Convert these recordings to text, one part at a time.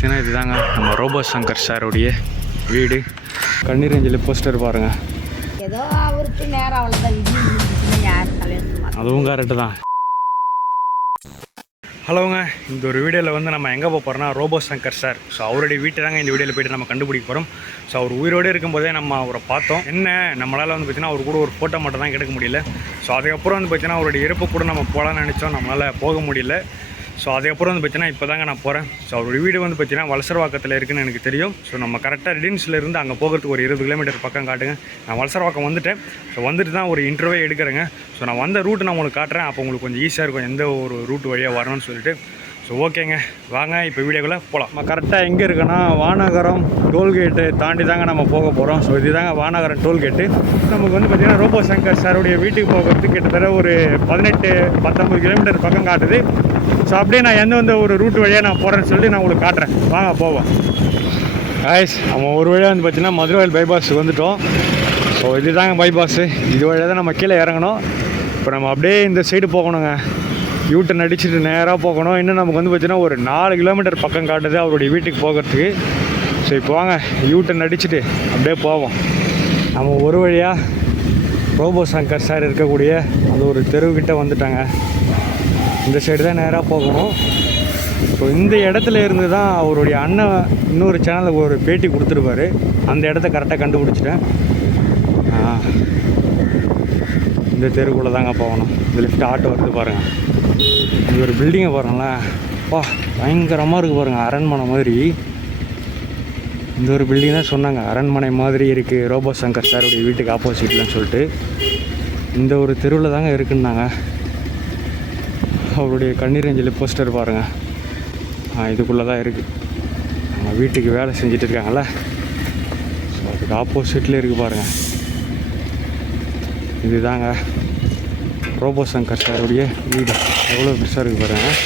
பார்த்தீங்கன்னா இதுதாங்க நம்ம ரோபோ சங்கர் சாருடைய வீடு. கண்ணீர் அஞ்சலி போஸ்டர் பாருங்கள். ஏதோ அவருக்கு நேரம் அவ்வளோதான், யாரும் தலையெடுத்து அதுவும் கரெக்டு தான். ஹலோங்க, இந்த ஒரு வீடியோவில் வந்து நம்ம எங்கே போக போகிறோம்னா ரோபோ சங்கர் சார். ஸோ அவருடைய வீட்டை தாங்க இந்த வீடியோவில் போய்ட்டு நம்ம கண்டுபிடிக்க போகிறோம். ஸோ அவர் உயிரோடு இருக்கும்போதே நம்ம அவரை பார்த்தோம். என்ன நம்மளால் வந்து பார்த்திங்கன்னா அவர் கூட ஒரு ஃபோட்டோ மட்டும் தான் எடுக்க முடியல. ஸோ அதுக்கப்புறம் வந்து பார்த்திங்கன்னா அவருடைய இறப்பு கூட நம்ம போகலான்னு நினச்சோம், நம்மளால் போக முடியல. ஸோ அதுக்கப்புறம் வந்து பார்த்திங்கன்னா இப்போ தாங்க நான் போகிறேன். ஸோ அவருடைய வீடு வந்து பார்த்திங்கன்னா வலசரவாக்கத்தில் இருக்குதுன்னு எனக்கு தெரியும். ஸோ நம்ம கரெக்டாக ரெடின்ஸில் இருந்து அங்கே போகிறதுக்கு ஒரு 20 கிலோமீட்டர் பக்கம் காட்டுங்க. நான் வலசரவாக்கம் வந்துட்டேன். ஸோ வந்துட்டு தான் ஒரு இன்டர்வியூ எடுக்கிறேங்க. ஸோ நான் வந்த ரூட்டு நான் உங்களுக்கு காட்டுறேன். அப்போ உங்களுக்கு கொஞ்சம் ஈஸியாக இருக்கும் எந்த ஒரு ரூட் வழியாக வரணும்னு சொல்லிட்டு. ஸோ ஓகேங்க, வாங்க இப்போ வீடியோக்குள்ளே போகலாம். நம்ம கரெக்டாக எங்கே இருக்குன்னா வானகரம் டோல்கேட்டு தாண்டி தாங்க நம்ம போக போகிறோம். ஸோ இதுதாங்க வானகரம் டோல்கேட்டு. நமக்கு வந்து பார்த்திங்கன்னா ரோபோ சங்கர் சாருடைய வீட்டுக்கு போகிறதுக்கு கிட்டத்தட்ட ஒரு 18-19 கிலோமீட்டர் பக்கம் காட்டுது. ஸோ அப்படியே நான் எந்தெந்த ஒரு ரூட் வழியாக நான் போகிறேன்னு சொல்லிட்டு நான் உங்களுக்கு காட்டுறேன், வாங்க போவோம். காய்ஸ், நம்ம ஒரு வழியாக வந்து பார்த்திங்கன்னா மதுரவாயில் பைபாஸுக்கு வந்துவிட்டோம். ஸோ இதுதாங்க பைபாஸு. இது வழியாக தான் நம்ம கீழே இறங்கணும். இப்போ நம்ம அப்படியே இந்த சைடு போகணுங்க. யூட்டன் அடிச்சுட்டு நேராக போகணும். இன்னும் நமக்கு வந்து பார்த்திங்கன்னா ஒரு 4 கிலோமீட்டர் பக்கம் காட்டுது அவருடைய வீட்டுக்கு போகிறதுக்கு. ஸோ இப்போ வாங்க யூட்டன் அடிச்சுட்டு அப்படியே போவோம். நம்ம ஒரு வழியாக ரோபோ சங்கர் சார் இருக்கக்கூடிய அது ஒரு தெருவுக்கிட்ட வந்துட்டாங்க. இந்த சைடு தான் நேராக போகணும். ஸோ இந்த இடத்துல இருந்து தான் அவருடைய அண்ணன் இன்னொரு சேனலுக்கு ஒரு பேட்டி கொடுத்துருப்பாரு. அந்த இடத்த கரெக்டாக கண்டுபிடிச்சிட்டேன். இந்த தெருக்குள்ளே தாங்க போகணும். இந்த லிஃப்ட் ஆட்டோ வருது பாருங்கள். இது ஒரு பில்டிங்கை பாருங்களேன், வா பயங்கரமாக இருக்குது பாருங்கள், அரண்மனை மாதிரி. இந்த ஒரு பில்டிங் தான் சொன்னாங்க அரண்மனை மாதிரி இருக்குது ரோபோ சங்கர் சாருடைய வீட்டுக்கு ஆப்போசிட்லன்னு சொல்லிட்டு. இந்த ஒரு தெருவில் தாங்க இருக்குன்னாங்க. அவருடைய கண்ணீர் அஞ்சலி போஸ்டர் பாருங்கள், இதுக்குள்ளே தான் இருக்குது. நம்ம வீட்டுக்கு வேலை செஞ்சுட்டு இருக்காங்கள்ல, ஸோ அதுக்கு ஆப்போசிட்டில் இருக்குது பாருங்கள். இதுதாங்க ரோபோ சங்கர் சாருடைய வீடு. எவ்வளோ பெருசாக இருக்குது பாருங்கள்.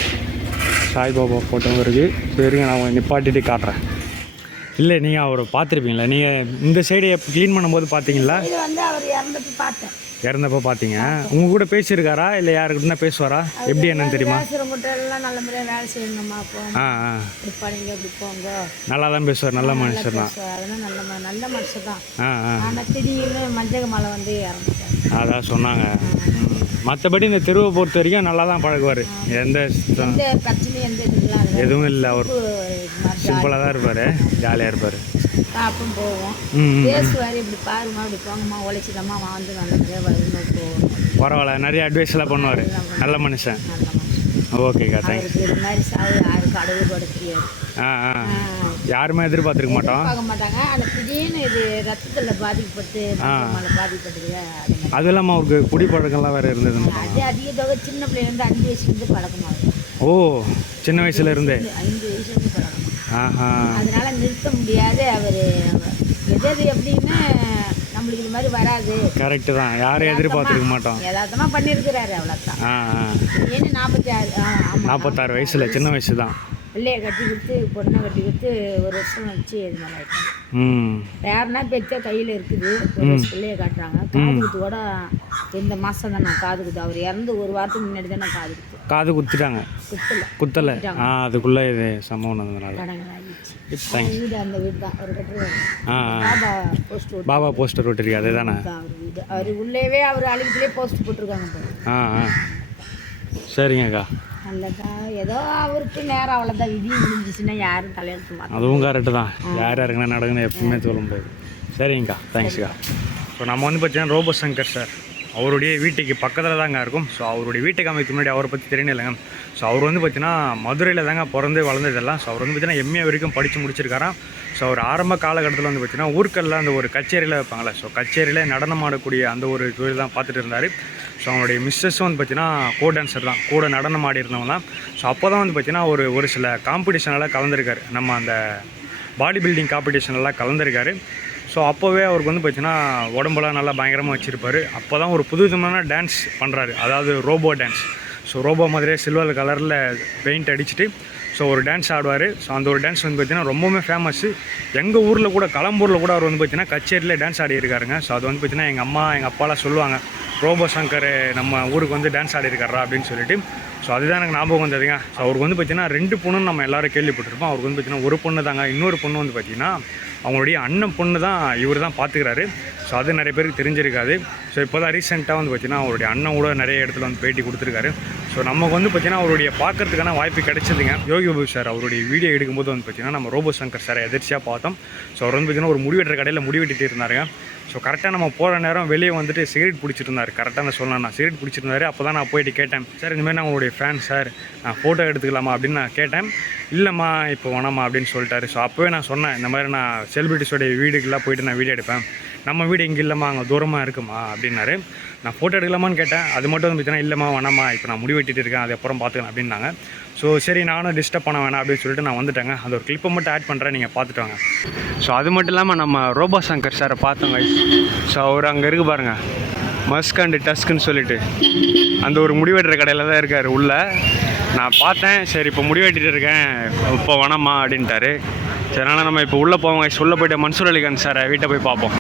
சாய்பாபா ஃபோட்டோவும் இருக்குது. சரிங்க, நான் நிப்பாட்டிட்டு காட்டுறேன். இல்லை, நீங்கள் அவரை பார்த்துருப்பீங்களா? நீங்கள் இந்த சைடு க்ளீன் பண்ணும்போது பார்த்தீங்களா? அவர் இறந்துட்டு பார்த்தேன். இறந்தப்போ பார்த்தீங்க. உங்கள் கூட பேசியிருக்காரா இல்லை யாருக்கிட்டனா பேசுவாரா? எப்படி என்னன்னு தெரியுமா? எல்லாம் நல்ல முறையாக வேலை செய்யணுமா, படிங்க இப்படி போங்க. நல்லா தான் பேசுவார், நல்ல மனுஷர் தான். அதெல்லாம் நல்ல மனுஷன் தான். ஆனால் திடீர்னு மஞ்சள் மலை வந்து இறந்துட்டாங்க. அதான் சொன்னாங்க. மற்றபடி இந்த தெருவை பொறுத்த வரைக்கும் நல்லா தான் பழகுவார். எந்த பிரச்சனையும் எதுவும் இல்லை. அவர் சிம்பிளாக தான் இருப்பார், ஜாலியாக இருப்பார். காப்பும் போவோம், பேசுவார். இப்படி பாருமா, இப்படி போங்கம்மா, உழைச்சிடம்மா, வந்து நல்லது வருமா போவோம். பரவாயில்ல, நிறைய அட்வைஸ் எல்லாம் பண்ணுவார். நல்ல மனுஷன். ஓகேக்கா, தேங்க்ஸ். இது மாதிரி சாவு யாருக்கு கடவுள் கொடுக்கியாது. யாருமே எதிர்பார்த்துருக்க மாட்டோம். பார்க்க மாட்டாங்க. ஆனால் திடீர்னு இது ரத்தத்தில் பாதிக்கப்பட்டு பாதிக்கப்பட்டது. அது இல்லாமல் அவருக்கு குடிப்பழக்கம்லாம் வேறு இருந்தது. அது அதிக தொகை சின்ன பிள்ளைலேருந்து 5 வயசுலேருந்து பழக்கமாகும். ஓ, சின்ன வயசுலேருந்தே 5 வயசுலேருந்து பழக்கம். அதனால நிறுத்த முடியாது. அவர் எது எப்படின்னு நம்மளுக்கு இது மாதிரி வராது. கரெக்டு தான், யாரும் எதிர்பார்த்துருக்க மாட்டோம். யதார்த்தமாக பண்ணியிருக்கிறாரு, அவ்வளோதான். ஏன்னு 46 வயசில், சின்ன வயசு தான். பிள்ளையை கட்டி கொடுத்து பொண்ணை கட்டி கொடுத்து 1 வருஷம் வச்சு இது மாதிரி ஆகிட்டாங்க. யாருன்னா பெற்ற கையில் இருக்குது. ஒரு பிள்ளையை காட்டுறாங்க. காது குத்து கூட இந்த மாதம் தான் நான் காது குத்து. அவர் இறந்து 1 வாரத்துக்கு முன்னாடி தான் நான் காது குத்துட்டாங்க. குத்தலை. அதுக்குள்ளே இது சம்பவம் நடந்ததுனால வீடு அந்த வீடு தான் அவர் கட்டுறாரு. பாபா போஸ்டர் விட்டுருக்கு, அதே தானே வீடு. அவர் உள்ளேவே அவர் அழுகிலே போஸ்ட் போட்டிருக்காங்க. சரிங்கக்கா, நல்லதா. ஏதோ அவருக்கு நேரம் அவ்வளோதான், விதி முடிஞ்சிச்சுன்னா யாரும் தலையெழுத்து மாட்டாங்க. அதுவும் கரெக்டு தான். யார் யாருக்குன்னா நடக்குன்னு எப்பவுமே சொல்ல முடியாது. சரிங்கக்கா, தேங்க்ஸ்க்கா. ஸோ நம்ம வந்து பார்த்தீங்கன்னா ரோபோ சங்கர் சார் அவருடைய வீட்டுக்கு பக்கத்தில் தாங்க இருக்கும். ஸோ அவருடைய வீட்டுக்கு அமைக்க முன்னாடி அவரை பற்றி தெரியணும் இல்லைங்க. ஸோ அவர் வந்து பார்த்திங்கன்னா மதுரையில் தாங்க பிறந்து வளர்ந்ததெல்லாம். ஸோ அவர் வந்து பார்த்திங்கன்னா எம்ஏ வரைக்கும் படித்து முடிச்சிருக்காராம். ஸோ அவர் ஆரம்ப காலகட்டத்தில் வந்து பார்த்திங்கன்னா ஊர்களில் அந்த ஒரு கச்சேரியில் வைப்பாங்களே, ஸோ கச்சேரியில் நடனம் ஆடக்கூடிய அந்த ஒரு தொழில் தான் பார்த்துட்டு இருந்தார். ஸோ அவனுடைய மிஸ்ஸஸும் வந்து பார்த்திங்கன்னா டான்ஸர் தான், கூட நடனம் ஆடி இருந்தவங்க தான். ஸோ அப்போ தான் வந்து பார்த்திங்கன்னா ஒரு சில காம்படிஷனெல்லாம் கலந்துருக்காரு. நம்ம அந்த பாடி பில்டிங் காம்படிஷனெல்லாம் கலந்துருக்காரு. ஸோ அப்போவே அவருக்கு வந்து பார்த்திங்கன்னா உடம்பெல்லாம் நல்லா பயங்கரமாக வச்சுருப்பார். அப்போ தான் ஒரு புதுவிதமான டான்ஸ் பண்ணுறாரு, அதாவது ரோபோ டான்ஸ். ஸோ ரோபோ மாதிரியே சில்வர் கலரில் பெயிண்ட் அடிச்சுட்டு ஸோ ஒரு டான்ஸ் ஆடுவார். ஸோ அந்த ஒரு டான்ஸ் வந்து பார்த்திங்கன்னா ரொம்பவுமே ஃபேமஸ்ஸு. எங்கள் ஊரில் கூட, களம்பூரில் கூட அவர் வந்து பார்த்திங்கன்னா கச்சேரியில் டான்ஸ் ஆடி இருக்காருங்க. ஸோ அது வந்து பார்த்திங்கன்னா எங்கள் அம்மா எங்கள் அப்பாலாம் சொல்லுவாங்க, ரோபோ சங்கர் நம்ம ஊருக்கு வந்து டான்ஸ் ஆடி இருக்காரா அப்படின்னு சொல்லிட்டு. ஸோ அதுதான் எனக்கு ஞாபகம் வந்ததுங்க. ஸோ அவருக்கு வந்து பார்த்திங்கன்னா 2 பொண்ணுன்னு நம்ம எல்லோரும் கேள்விப்பட்டிருப்போம். அவருக்கு வந்து பார்த்திங்கன்னா ஒரு பொண்ணு தாங்க. இன்னொரு பொண்ணு வந்து பார்த்திங்கன்னா அவங்களுடைய அண்ணன் பொண்ணு தான் இவர் தான் பார்த்துக்கிறாரு. ஸோ அது நிறைய பேருக்கு தெரிஞ்சிருக்காது. ஸோ இப்போ தான் ரீசெண்டாக வந்து பார்த்திங்கன்னா அவருடைய அண்ணன் கூட நிறைய இடத்துல வந்து பேட்டி கொடுத்துருக்காரு. ஸோ நமக்கு வந்து பார்த்திங்கன்னா அவருடைய பார்க்கறதுக்கான வாய்ப்பு கிடைச்சதுங்க. யோகி பாபு சார் அவருடைய வீடியோ எடுக்கும்போது வந்து பார்த்திங்கன்னா நம்ம ரோபோ சங்கர் சாரை எதிர்ச்சியாக பார்த்தோம். ஸோ அவர் வந்து பார்த்திங்கன்னா ஒரு முடிவெட்டுற கடையில் முடிவெட்டிட்டு இருந்தாருங்க. ஸோ கரெக்டாக நம்ம போகிற நேரம் வெளியே வந்துட்டு சிகரெட் பிடிச்சிருந்தார். கரெக்டாக நான் சொல்லலாம், நான் சிகரெட் பிடிச்சிருந்தாரு. அப்போ தான் நான் போயிட்டு கேட்டேன், சார் இந்தமாதிரி நான் உங்களுடைய ஃபேன் சார், நான் ஃபோட்டோ எடுத்துக்கலாமா அப்படின்னு நான் கேட்டேன். இல்லைம்மா இப்போ வேணாம்மா அப்படின்னு சொல்லிட்டாரு. ஸோ அப்போவே நான் சொன்னேன், இந்த மாதிரி நான் செலிபிரிட்டிஸோடைய வீடுக்கெல்லாம் போயிட்டு நான் வீடியோ எடுப்பேன், நம்ம வீடு இங்கே இல்லைம்மா அங்கே தூரமாக இருக்குமா அப்படின்னாரு. நான் ஃபோட்டோ எடுக்கலாமான்னு கேட்டேன். அது மட்டும் வந்து பார்த்தீங்கன்னா இல்லைம்மா வேணாம்மா இப்போ நான் முடிவெட்டிட்டு இருக்கேன், அது அப்புறம் பார்த்துக்கலாம் அப்படின்னாங்க. ஸோ சரி நானும் டிஸ்டர்ப் பண்ண வேணாம் அப்படின்னு சொல்லிட்டு நான் வந்துட்டேங்க. அந்த ஒரு கிளிப்பை மட்டும் ஆட் பண்ணுறேன், நீங்கள் பார்த்துட்டு வாங்க. ஸோ அது மட்டும் இல்லாமல் நம்ம ரோபோ சங்கர் சாரை பார்த்தோங்க. ஸோ அவர் அங்கே இருக்கு பாருங்கள், மஸ்க் அண்டு டஸ்க்குன்னு சொல்லிட்டு அந்த ஒரு முடிவெட்டுற கடையில் தான் இருக்கார் உள்ளே. நான் பார்த்தேன், சரி இப்போ முடிவெட்டிட்டு இருக்கேன் இப்போ வேணாம்மா அப்படின்ட்டாரு. சரி ஆனால் நம்ம இப்போ உள்ளே போவோங்க. உள்ளே போய்ட்டு மன்சூர் அலிகான் சாரை வீட்டை போய் பார்ப்போம்.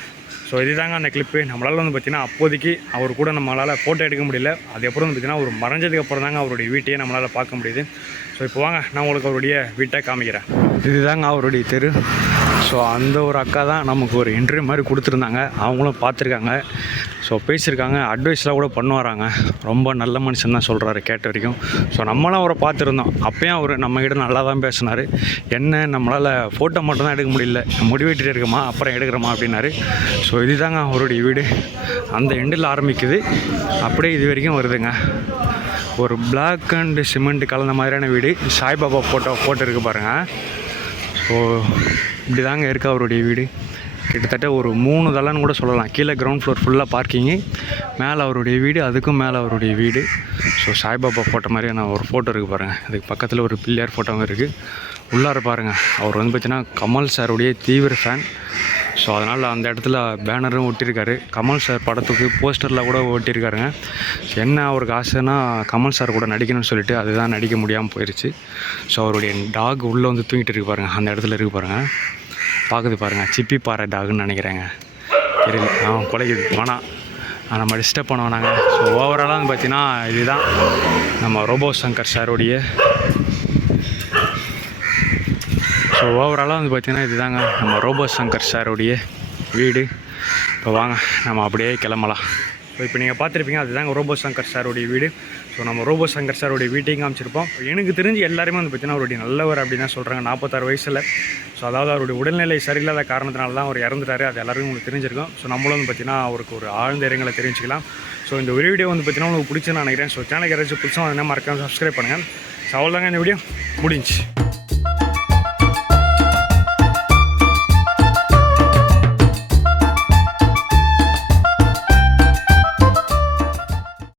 ஸோ இதுதாங்க அந்த கிளிப்பு. நம்மளால் வந்து பார்த்திங்கன்னா அப்போதைக்கு அவர் கூட நம்மளால் ஃபோட்டோ எடுக்க முடியல. அதுக்கப்புறம் வந்து பார்த்திங்கன்னா அவர் மறைஞ்சதுக்கு அப்புறம் தாங்க அவருடைய வீட்டையே நம்மளால் பார்க்க முடியுது. ஸோ இப்போ வாங்க நான் உங்களுக்கு அவருடைய வீட்டை காமிக்கிறேன். இதுதாங்க அவருடைய தெரு. ஸோ அந்த ஒரு அக்கா தான் நமக்கு ஒரு இன்டர்வியூ மாதிரி கொடுத்துருந்தாங்க. அவங்களும் பார்த்துருக்காங்க, ஸோ பேசியிருக்காங்க, அட்வைஸ்லாம் கூட பண்ணுவாராங்க. ரொம்ப நல்ல மனுஷன் தான் சொல்கிறாரு கேட்ட வரைக்கும். ஸோ நம்மளும் அவரை பார்த்துருந்தோம். அப்போயும் அவர் நம்மக்கிட்ட நல்லா தான் பேசினார். என்ன நம்மளால் ஃபோட்டோ மட்டும் தான் எடுக்க முடியல, முடிவெட்டிட்டு இருக்கமா அப்புறம் எடுக்கிறோமா அப்படின்னாரு. ஸோ இதுதாங்க அவருடைய வீடு. அந்த எண்டில் ஆரம்பிக்குது, அப்படியே இது வரைக்கும் வருதுங்க. ஒரு பிளாக் அண்டு சிமெண்ட் கலந்த மாதிரியான வீடு. சாய்பாபா ஃபோட்டோ இருக்குது பாருங்கள். ஸோ இப்படி தாங்க இருக்குது அவருடைய வீடு. கிட்டத்தட்ட ஒரு 3 தளன்னு கூட சொல்லலாம். கீழே கிரவுண்ட் ஃப்ளோர் ஃபுல்லாக பார்க்கிங்கு, மேலே அவருடைய வீடு, அதுக்கும் மேலே அவருடைய வீடு. ஸோ சாய்பாபா ஃபோட்டோ மாதிரியான ஒரு ஃபோட்டோ இருக்குது பாருங்கள். அதுக்கு பக்கத்தில் ஒரு பிள்ளையார் ஃபோட்டோவும் இருக்குது. உள்ளார பாருங்கள், அவர் வந்து பார்த்தீங்கன்னா கமல் சாருடைய தீவிர ஃபேன். ஸோ அதனால் அந்த இடத்துல பேனரும் ஒட்டியிருக்காரு. கமல் சார் படத்துக்கு போஸ்டரில் கூட ஒட்டியிருக்காருங்க. என்ன அவருக்கு ஆசைன்னா கமல் சார் கூட நடிக்கணும்னு சொல்லிட்டு, அதுதான் நடிக்க முடியாமல் போயிடுச்சு. ஸோ அவருடைய டாக் உள்ளே வந்து தூங்கிட்டு இருக்கு பாருங்கள், அந்த இடத்துல இருக்குது பாருங்கள். பார்க்குது பாருங்கள், சிப்பி பாறை டாகுன்னு நினைக்கிறேங்க, தெரியல. குலைக்குது, வேணாம் நம்ம டிஸ்டர்ப் பண்ண வேணாங்க. ஸோ ஓவராலாக வந்து பார்த்திங்கன்னா இதுதான் நம்ம ரோபோ சங்கர் சாருடைய. ஸோ ஓவராலாக வந்து பார்த்திங்கன்னா இதுதாங்க நம்ம ரோபோ சங்கர் சாருடைய வீடு. இப்போ வாங்க நம்ம அப்படியே கிளம்பலாம். ஸோ இப்போ நீங்கள் பார்த்துருப்பீங்க, அதுதாங்க ரோபோ சங்கர் சாருடைய வீடு. ஸோ நம்ம ரோபோ சங்கர் சாருடைய வீட்டையும் காமிச்சிருப்போம். எனக்கு தெரிஞ்சு எல்லாருமே வந்து பார்த்திங்கன்னா அவருடைய நல்லவர் அப்படின்னு தான் சொல்கிறாங்க. 46 வயசில். ஸோ அதாவது அவருடைய உடல்நிலை சரியில்லாத காரணத்தினால தான் அவர் இறந்துட்டார். அது எல்லாருக்கும் உங்களுக்கு தெரிஞ்சிருக்கும். ஸோ நம்மளும் வந்து பார்த்திங்கன்னா அவருக்கு ஒரு ஆழ்ந்த இரங்கலை தெரிவிச்சிக்கலாம். ஸோ இந்த ஒரு வீடியோ வந்து பார்த்திங்கன்னா உங்களுக்கு பிடிச்சுன்னு நினைக்கிறேன். ஸோ சேனலுக்கு யாராச்சும் புதுசாக வந்து மறக்காம சப்ஸ்கிரைப் பண்ணுங்கள். ஸோ அவ்வளோதாங்க, இந்த வீடியோ முடிஞ்சு.